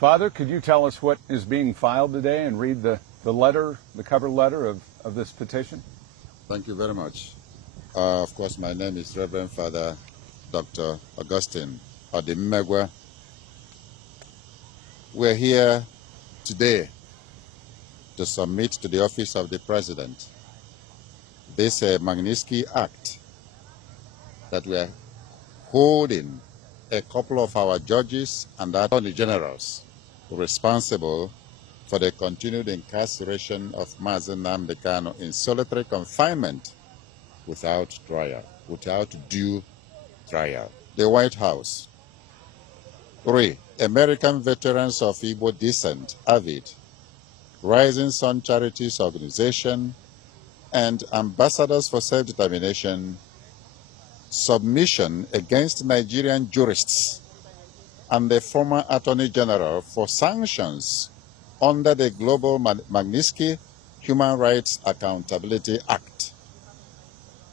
Father, could you tell us what is being filed today and read the letter, the cover letter of this petition? Thank you very much. Of course, my name is Reverend Father Dr. Augustine Odimegwa. We're here today to submit to the office of the President this Magnitsky Act that we are holding a couple of our judges and attorney generals responsible for the continued incarceration of Nnamdi Kanu in solitary confinement without trial, without due trial. The White House. 3. American Veterans of Igbo Descent, AVID, Rising Sun Charities Organization, and Ambassadors for Self-Determination, submission against Nigerian jurists and the former Attorney General for sanctions under the Global Magnitsky Human Rights Accountability Act,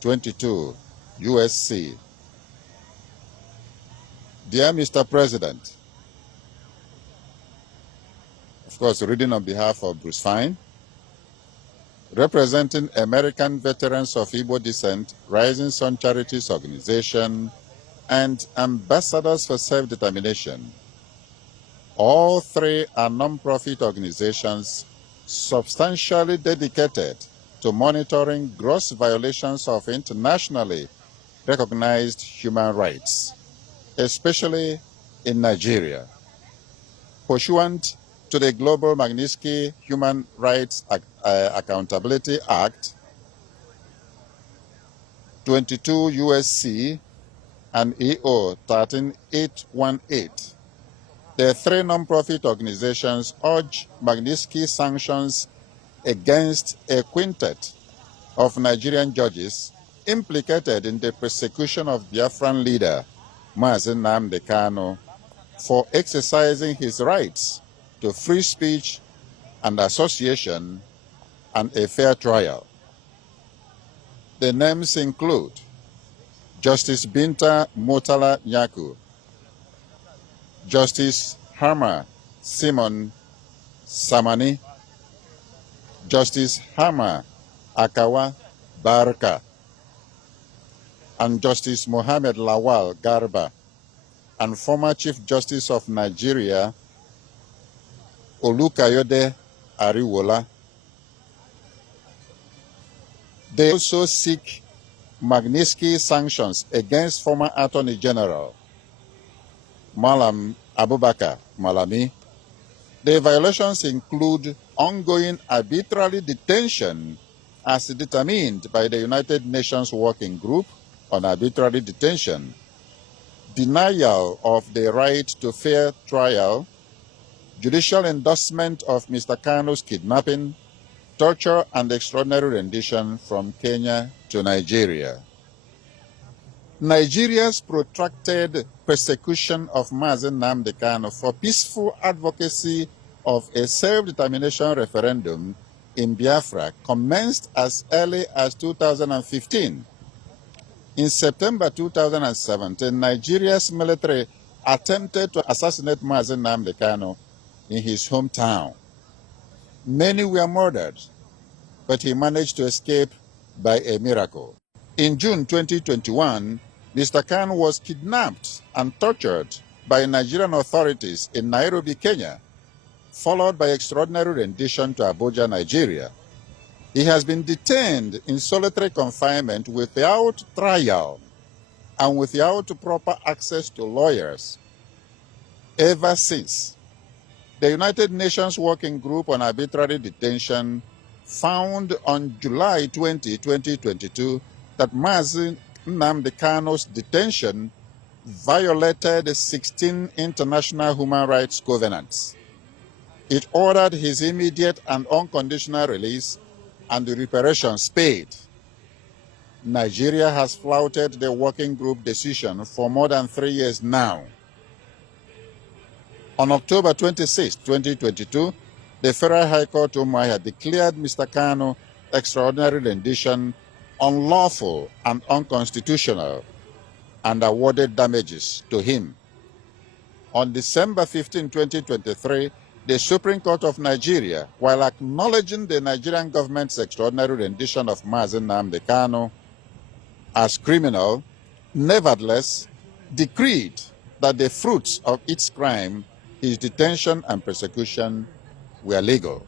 22 USC. Dear Mr. President, of course, reading on behalf of Bruce Fine, representing American Veterans of Igbo Descent, Rising Sun Charities Organization, and Ambassadors for Self-Determination. All three are non-profit organizations substantially dedicated to monitoring gross violations of internationally recognized human rights, especially in Nigeria. Pursuant to the Global Magnitsky Human Rights Accountability Act, 22 USC and EO 13818, the three non-profit organizations urge Magnitsky sanctions against a quintet of Nigerian judges implicated in the persecution of Biafran leader Nnamdi Kanu for exercising his rights to free speech and association and a fair trial. The names include Justice Binta Motala Nyaku, Justice Harma Simon Samani, Justice Hama Akawa Barka, and Justice Mohammed Lawal Garba, and former Chief Justice of Nigeria Olukayode Ariwola. They also seek Magnitsky sanctions against former Attorney General Malam Abubakar Malami. The violations include ongoing arbitrary detention as determined by the United Nations Working Group on Arbitrary Detention, denial of the right to fair trial, judicial endorsement of Mr. Kanu's kidnapping, torture and extraordinary rendition from Kenya to Nigeria. Nigeria's protracted persecution of Nnamdi Kanu for peaceful advocacy of a self-determination referendum in Biafra commenced as early as 2015. In September 2017, Nigeria's military attempted to assassinate Nnamdi Kanu in his hometown. Many were murdered, but he managed to escape by a miracle. In June 2021, Mr. Kanu was kidnapped and tortured by Nigerian authorities in Nairobi, Kenya, followed by extraordinary rendition to Abuja, Nigeria. He has been detained in solitary confinement without trial and without proper access to lawyers ever since. The United Nations Working Group on Arbitrary Detention found on July 20, 2022 that Nnamdi Kanu's detention violated 16 international human rights covenants. It ordered his immediate and unconditional release and the reparations paid. Nigeria has flouted the working group decision for more than 3 years now. On October 26, 2022, the Federal High Court Umuahia declared Mr. Kanu extraordinary rendition unlawful and unconstitutional and awarded damages to him. On December 15, 2023, the Supreme Court of Nigeria, while acknowledging the Nigerian government's extraordinary rendition of Nnamdi Kanu as criminal, nevertheless decreed that the fruits of its crime, his detention and persecution, were legal.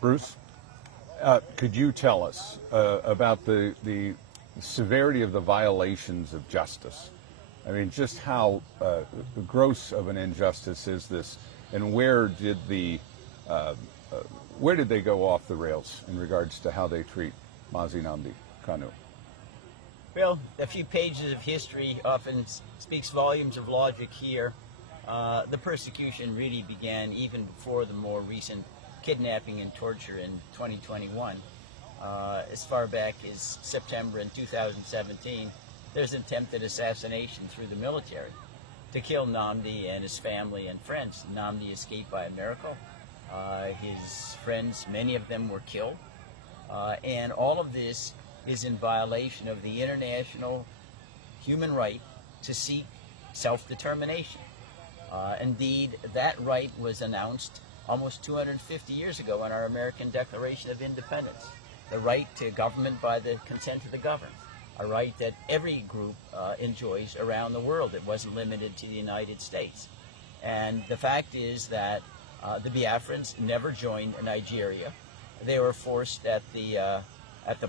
Bruce, could you tell us about the severity of the violations of justice? I mean, just how gross of an injustice is this, and where did they go off the rails in regards to how they treat Nnamdi Kanu? Well, a few pages of history often speaks volumes of logic here. The persecution really began even before the more recent kidnapping and torture in 2021. As far back as September in 2017, there's attempted assassination through the military to kill Nnamdi and his family and friends. Nnamdi escaped by a miracle. His friends, many of them were killed. And all of this is in violation of the international human right to seek self-determination. Indeed, that right was announced almost 250 years ago in our American Declaration of Independence. The right to government by the consent of the governed. A right that every group enjoys around the world. It wasn't limited to the United States. And the fact is that the Biafrans never joined Nigeria. They were forced at the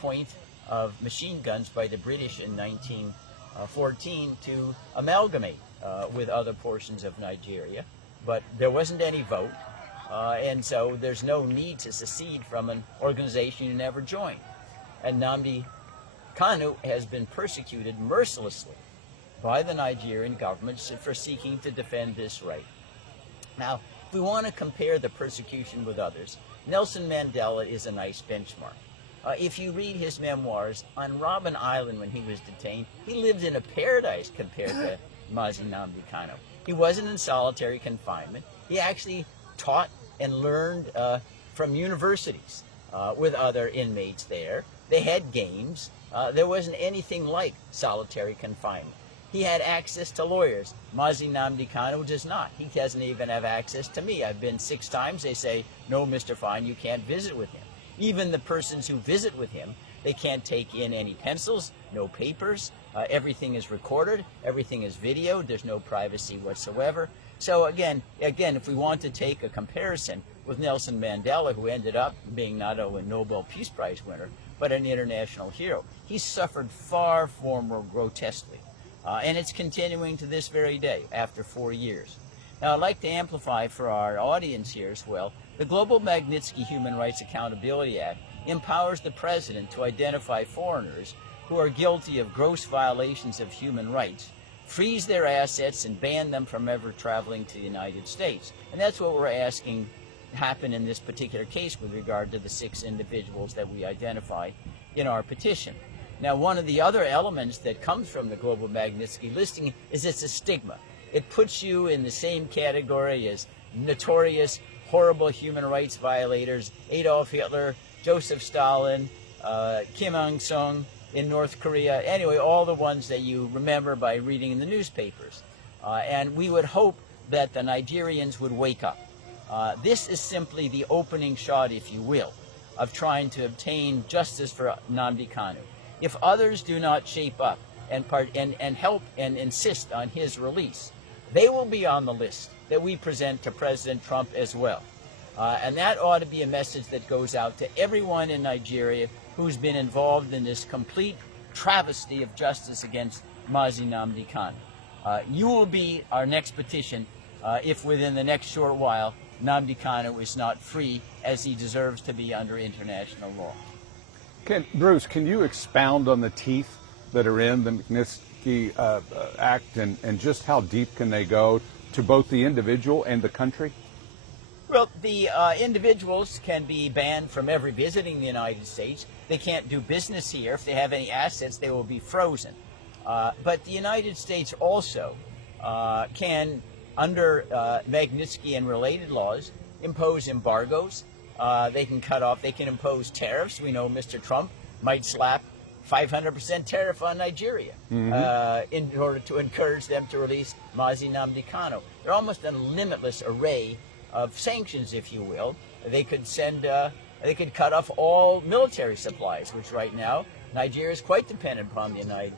point of machine guns by the British in 1914 to amalgamate with other portions of Nigeria. But there wasn't any vote, and so there's no need to secede from an organization you never joined. And Nnamdi Kanu has been persecuted mercilessly by the Nigerian government for seeking to defend this right. Now, if we want to compare the persecution with others, Nelson Mandela is a nice benchmark. If you read his memoirs, on Robben Island when he was detained, he lived in a paradise compared to Nnamdi Kanu. He wasn't in solitary confinement. He actually taught and learned from universities with other inmates there. They had games. There wasn't anything like solitary confinement. He had access to lawyers. Nnamdi Kanu does not. He doesn't even have access to me. I've been 6 times. They say, no, Mr. Fine, you can't visit with him. Even the persons who visit with him, they can't take in any pencils, no papers. Everything is recorded. Everything is videoed. There's no privacy whatsoever. So again, if we want to take a comparison with Nelson Mandela, who ended up being not only a Nobel Peace Prize winner, but an international hero, he suffered far more grotesquely. And it's continuing to this very day after 4 years. Now, I'd like to amplify for our audience here as well, the Global Magnitsky Human Rights Accountability Act empowers the President to identify foreigners who are guilty of gross violations of human rights, freeze their assets, and ban them from ever traveling to the United States. And that's what we're asking happen in this particular case with regard to the 6 individuals that we identify in our petition. Now, one of the other elements that comes from the Global Magnitsky listing is it's a stigma. It puts you in the same category as notorious, horrible human rights violators, Adolf Hitler, Joseph Stalin, Kim Il-sung in North Korea, anyway, all the ones that you remember by reading in the newspapers. And we would hope that the Nigerians would wake up. This is simply the opening shot, if you will, of trying to obtain justice for Nnamdi Kanu. If others do not shape up and help and insist on his release, they will be on the list that we present to President Trump as well. And that ought to be a message that goes out to everyone in Nigeria who's been involved in this complete travesty of justice against Nnamdi Kanu. You will be our next petition if within the next short while Nnamdi Kanu is not free as he deserves to be under international law. Bruce, can you expound on the teeth that are in the Magnitsky Act and just how deep can they go to both the individual and the country? Well, the individuals can be banned from ever visiting the United States. They can't do business here. If they have any assets, they will be frozen. But the United States also can, under Magnitsky and related laws, impose embargoes. They can cut off, they can impose tariffs. We know Mr. Trump might slap 500% tariff on Nigeria in order to encourage them to release Nnamdi Kanu. They're almost a limitless array of sanctions, if you will. They could they could cut off all military supplies, which right now Nigeria is quite dependent upon the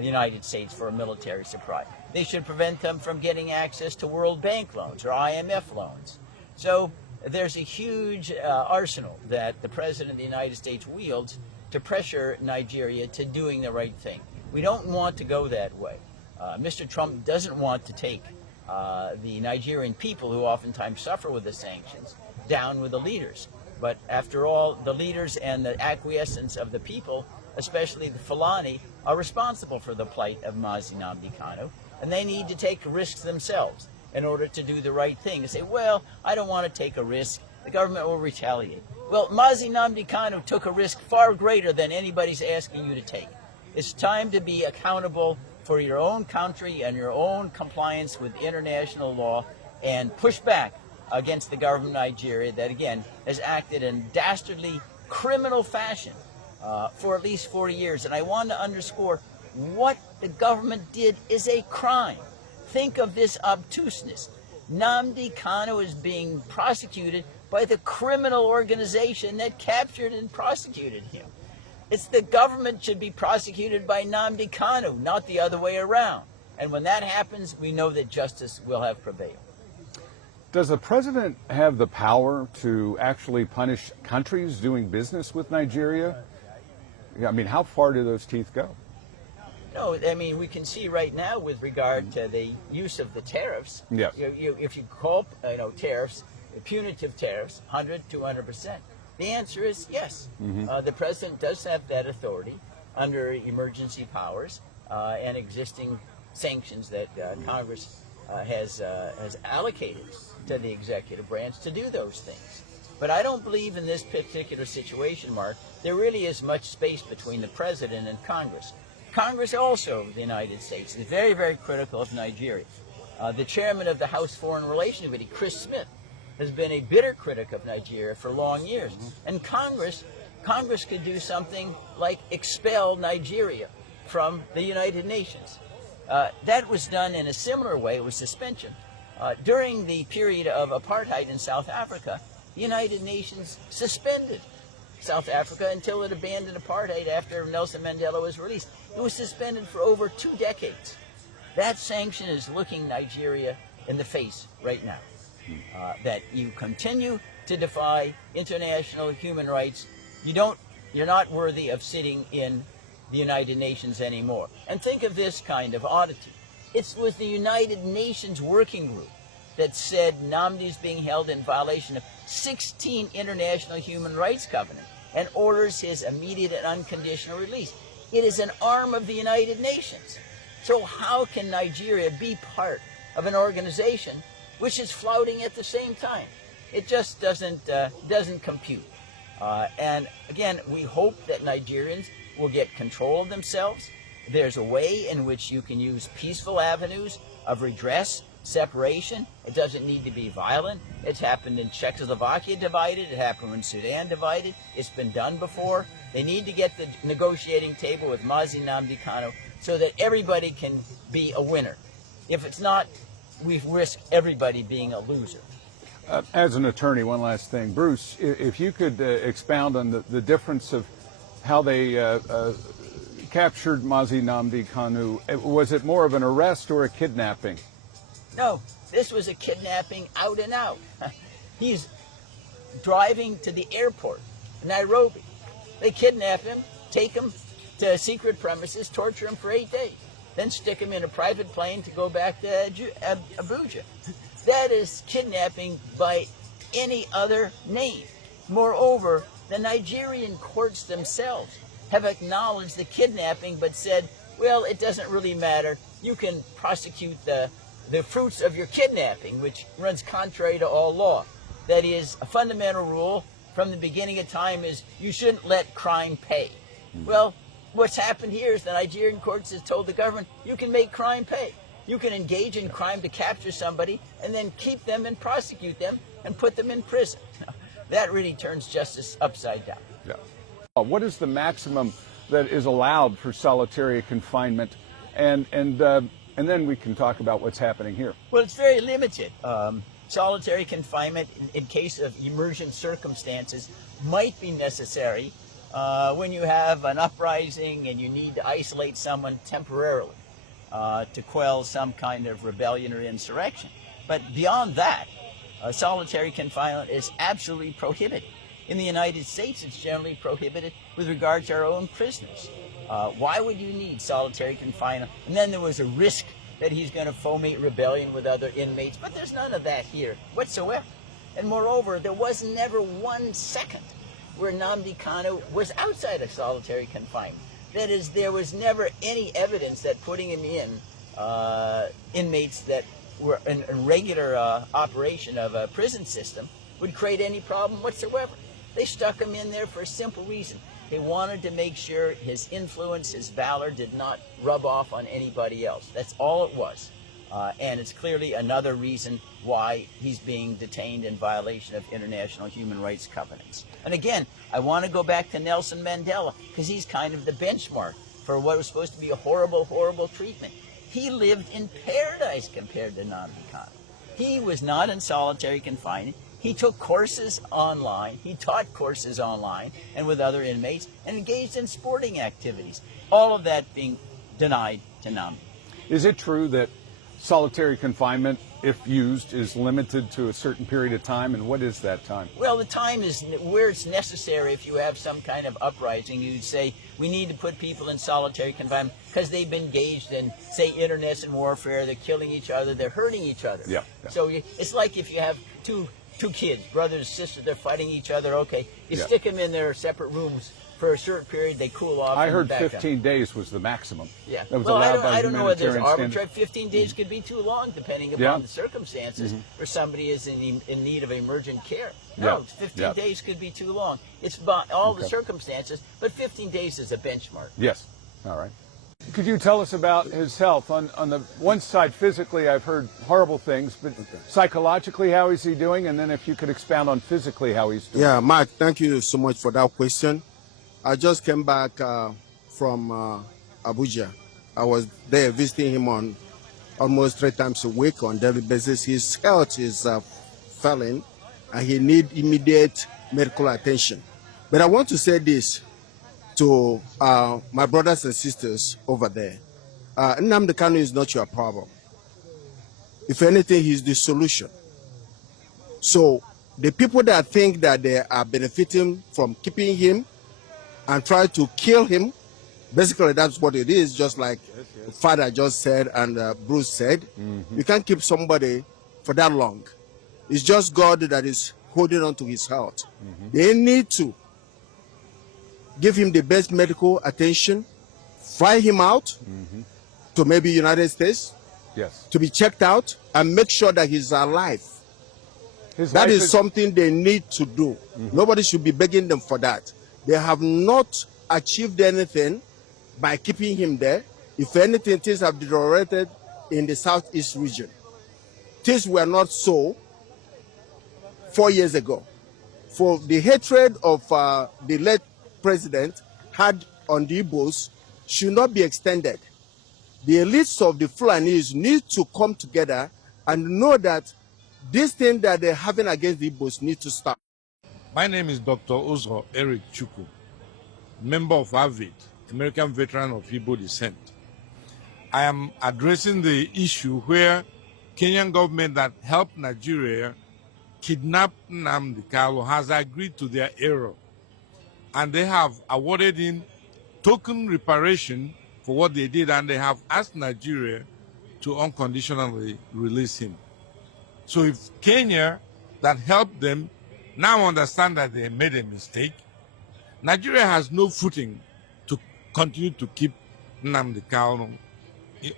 United States for a military supply. They should prevent them from getting access to World Bank loans or IMF loans. So there's a huge arsenal that the President of the United States wields to pressure Nigeria to doing the right thing. We don't want to go that way. Mr. Trump doesn't want to take the Nigerian people, who oftentimes suffer with the sanctions, down with the leaders. But after all, the leaders and the acquiescence of the people, especially the Fulani, are responsible for the plight of Nnamdi Kanu, and they need to take risks themselves in order to do the right thing. And say, well, I don't want to take a risk. The government will retaliate. Well, Nnamdi Kanu took a risk far greater than anybody's asking you to take. It's time to be accountable for your own country and your own compliance with international law and push back against the government of Nigeria that, again, has acted in dastardly criminal fashion for at least 40 years. And I want to underscore what the government did is a crime. Think of this obtuseness. Nnamdi Kanu is being prosecuted by the criminal organization that captured and prosecuted him. It's the government should be prosecuted by Nnamdi Kanu, not the other way around. And when that happens, we know that justice will have prevailed. Does the president have the power to actually punish countries doing business with Nigeria? I mean, how far do those teeth go? No, I mean, we can see right now with regard to the use of the tariffs. Yes. If you call tariffs, punitive tariffs, 100, 200%, the answer is yes. The president does have that authority under emergency powers and existing sanctions that Congress has allocated to the executive branch to do those things. But I don't believe in this particular situation, Mark, there really is much space between the president and Congress. Congress also of the United States is very, very critical of Nigeria. The chairman of the House Foreign Relations Committee, Chris Smith, has been a bitter critic of Nigeria for long years. And Congress could do something like expel Nigeria from the United Nations. That was done in a similar way with suspension. During the period of apartheid in South Africa, the United Nations suspended South Africa until it abandoned apartheid after Nelson Mandela was released. It was suspended for over 2 decades. That sanction is looking Nigeria in the face right now. That you continue to defy international human rights. You're not worthy of sitting in the United Nations anymore. And think of this kind of oddity. It was the United Nations Working Group that said Nnamdi is being held in violation of 16 international human rights covenants and orders his immediate and unconditional release. It is an arm of the United Nations. So how can Nigeria be part of an organization which is flouting at the same time? It just doesn't compute. And again, we hope that Nigerians will get control of themselves. There's a way in which you can use peaceful avenues of redress, separation. It doesn't need to be violent. It's happened in Czechoslovakia divided. It happened when Sudan divided. It's been done before. They need to get the negotiating table with Nnamdi Kanu so that everybody can be a winner. If it's not, we risk everybody being a loser. As an attorney, one last thing. Bruce, if you could expound on the difference of how they captured Nnamdi Kanu. Was it more of an arrest or a kidnapping? No, this was a kidnapping out and out. He's driving to the airport in Nairobi. They kidnap him, take him to secret premises, torture him for 8 days, then stick him in a private plane to go back to Abuja. That is kidnapping by any other name. Moreover, the Nigerian courts themselves have acknowledged the kidnapping but said, well, it doesn't really matter. You can prosecute the fruits of your kidnapping, which runs contrary to all law. That is, a fundamental rule from the beginning of time is you shouldn't let crime pay. Well, what's happened here is the Nigerian courts has told the government, you can make crime pay. You can engage in crime to capture somebody and then keep them and prosecute them and put them in prison. That really turns justice upside down. Yeah. What is the maximum that is allowed for solitary confinement, and then we can talk about what's happening here. Well, it's very limited. Solitary confinement, in case of emergent circumstances, might be necessary when you have an uprising and you need to isolate someone temporarily to quell some kind of rebellion or insurrection. But beyond that, solitary confinement is absolutely prohibited. In the United States, it's generally prohibited with regard to our own prisoners. Why would you need solitary confinement? And then there was a risk that he's going to foment rebellion with other inmates, but there's none of that here whatsoever. And moreover, there was never 1 second where Nnamdi Kanu was outside of solitary confinement. That is, there was never any evidence that putting him in inmates that were in regular operation of a prison system would create any problem whatsoever. They stuck him in there for a simple reason. They wanted to make sure his influence, his valor did not rub off on anybody else. That's all it was. And it's clearly another reason why he's being detained in violation of international human rights covenants. And again, I want to go back to Nelson Mandela, because he's kind of the benchmark for what was supposed to be a horrible, horrible treatment. He lived in paradise compared to Nnamdi Kanu. He was not in solitary confinement. He took courses online, he taught courses online and with other inmates, and engaged in sporting activities. All of that being denied to Nnamdi. Is it true that solitary confinement, if used, is limited to a certain period of time, and what is that time? Well, the time is where it's necessary. If you have some kind of uprising, you'd say, we need to put people in solitary confinement because they've been engaged in, say, internecine warfare, they're killing each other, they're hurting each other. Yeah. So it's like if you have two kids, brothers, sisters, they're fighting each other, okay, you Yeah. stick them in their separate rooms for a certain period, they cool off. I and heard back 15 up. days was the maximum. Yeah. That was Well, allowed by I don't know whether there's humanitarian arbitrary. standards. 15 days could be too long, depending upon Yeah. the circumstances, where somebody is in need of emergent care. Yeah. No, 15 Yeah. days could be too long. It's about all the Okay. circumstances, but 15 days is a benchmark. Yes. All right. Could you tell us about his health? On the one side, physically, I've heard horrible things, but psychologically, how is he doing? And then if you could expound on physically how he's doing. Yeah, Mark, thank you so much for that question. I just came back from Abuja. I was there visiting him on almost 3 times a week on daily basis. His health is failing, and he needs immediate medical attention. But I want to say this to my brothers and sisters over there. Nnamdi Kanu is not your problem. If anything, he's the solution. So the people that think that they are benefiting from keeping him and try to kill him, basically that's what it is, just like Father just said and Bruce said. You can't keep somebody for that long. It's just God that is holding on to his health. They need to give him the best medical attention, fly him out to maybe United States Yes. to be checked out and make sure that he's alive. His That life is something they need to do. Nobody should be begging them for that. They have not achieved anything by keeping him there. If anything, things have deteriorated in the southeast region. Things were not so 4 years ago. For the hatred of the late president had on the Ibos should not be extended. The elites of the Fulanis need to come together and know that this thing that they're having against the Ibos need to stop. My name is Dr. Ozo Eric Chukwu, member of AVID, American veteran of Igbo descent. I am addressing the issue where Kenyan government that helped Nigeria kidnap Nnamdi Kanu has agreed to their error, and they have awarded him token reparation for what they did, and they have asked Nigeria to unconditionally release him. So if Kenya that helped them now understand that they made a mistake, Nigeria has no footing to continue to keep Nnamdi Kanu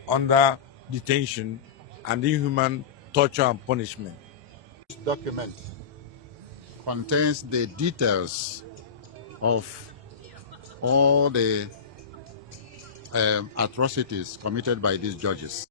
under detention and inhuman torture and punishment. This document contains the details of all the atrocities committed by these judges.